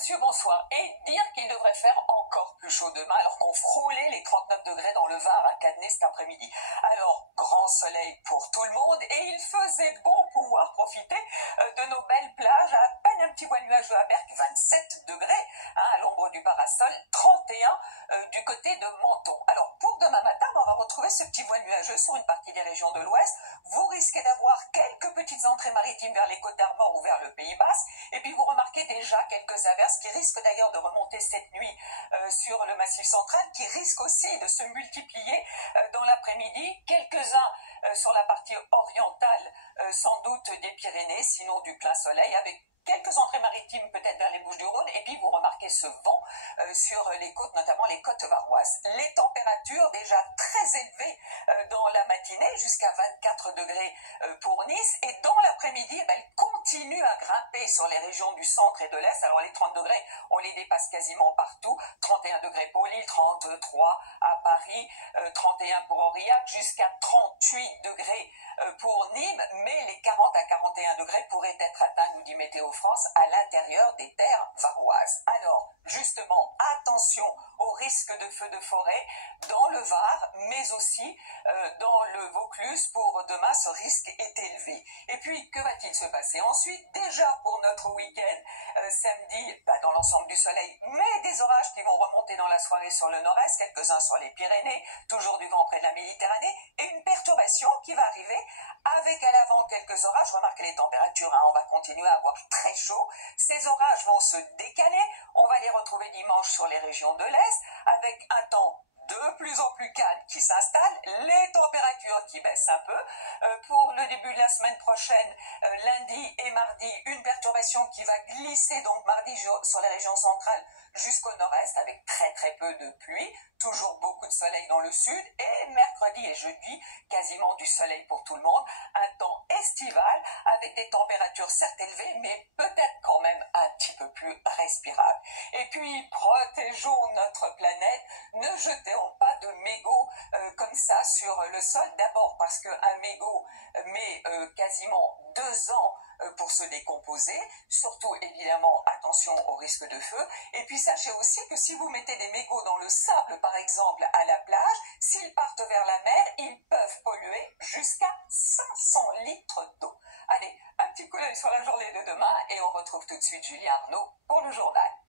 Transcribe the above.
monsieur, bonsoir. Et dire qu'il devrait faire encore plus chaud demain alors qu'on frôlait les 39 degrés dans le Var à Cadenet cet après-midi. Alors, grand soleil pour tout le monde et il faisait bon pouvoir profiter de nos belles plages. À peine un petit voile nuageux à Berck, 27 degrés à l'ombre du parasol, 31 du côté de Menton. Alors, pour demain matin, on va retrouver ce petit voile nuageux sur une partie des régions de l'Ouest. Vous risquez d'avoir quelques petites entrées maritimes vers les Côtes d'Armor ou vers le Pays Basque. Et puis, vous remarquez déjà quelques averses qui risquent d'ailleurs de remonter cette nuit sur le Massif central, qui risquent aussi de se multiplier dans l'après-midi. Quelques-uns sur la partie orientale, sans doute des Pyrénées, sinon du plein soleil, avec quelques entrées maritimes peut-être vers les Bouches-du-Rhône, et puis vous remarquez ce vent sur les côtes, notamment les côtes varoises. Les températures déjà très élevées dans la matinée, jusqu'à 24 degrés pour Nice, et dans l'après-midi, elles continuent à grimper sur les régions du centre et de l'Est. Alors les 30 degrés, on les dépasse quasiment partout, 31 degrés pour Lille, 33 à Paris, 31 pour Aurillac, jusqu'à 38 degrés pour Nîmes, mais les 40 à 41 degrés pourraient être atteints, nous dit Météo France, à l'intérieur des terres varoises. Alors, justement, attention au risque de feux de forêt dans le Var, mais aussi dans le Vaucluse. Pour demain, ce risque est élevé. Et puis, que va-t-il se passer ensuite? Déjà pour notre week-end, samedi, dans l'ensemble du soleil, mais des orages qui vont remonter dans la soirée sur le nord-est, quelques-uns sur les Pyrénées, toujours du vent près de la Méditerranée, et une perturbation qui va arriver avec à l'avant quelques orages. Remarquez les températures, on va continuer à avoir très chaud. Ces orages vont se décaler. On va les retrouver dimanche sur les régions de l'Est, avec un temps de plus en plus calme qui s'installe, les températures qui baissent un peu. Pour le début de la semaine prochaine, lundi et mardi, une perturbation qui va glisser donc mardi sur les régions centrales jusqu'au nord-est avec très très peu de pluie, toujours beaucoup de soleil dans le sud, et mercredi et jeudi, quasiment du soleil pour tout le monde, un temps estival avec des températures certes élevées, mais peut-être quand même un petit peu plus respirables. Et puis, protégeons notre planète, ne jetons pas de mégots comme ça sur le sol, d'abord parce qu'un mégot met quasiment 2 ans pour se décomposer, surtout évidemment attention au risque de feu, et puis sachez aussi que si vous mettez des mégots dans le sable par exemple à la plage, s'ils partent vers la mer, ils peuvent polluer jusqu'à 500 litres d'eau. Allez, un petit coup d'œil sur la journée de demain et on retrouve tout de suite Julien Arnaud pour le journal.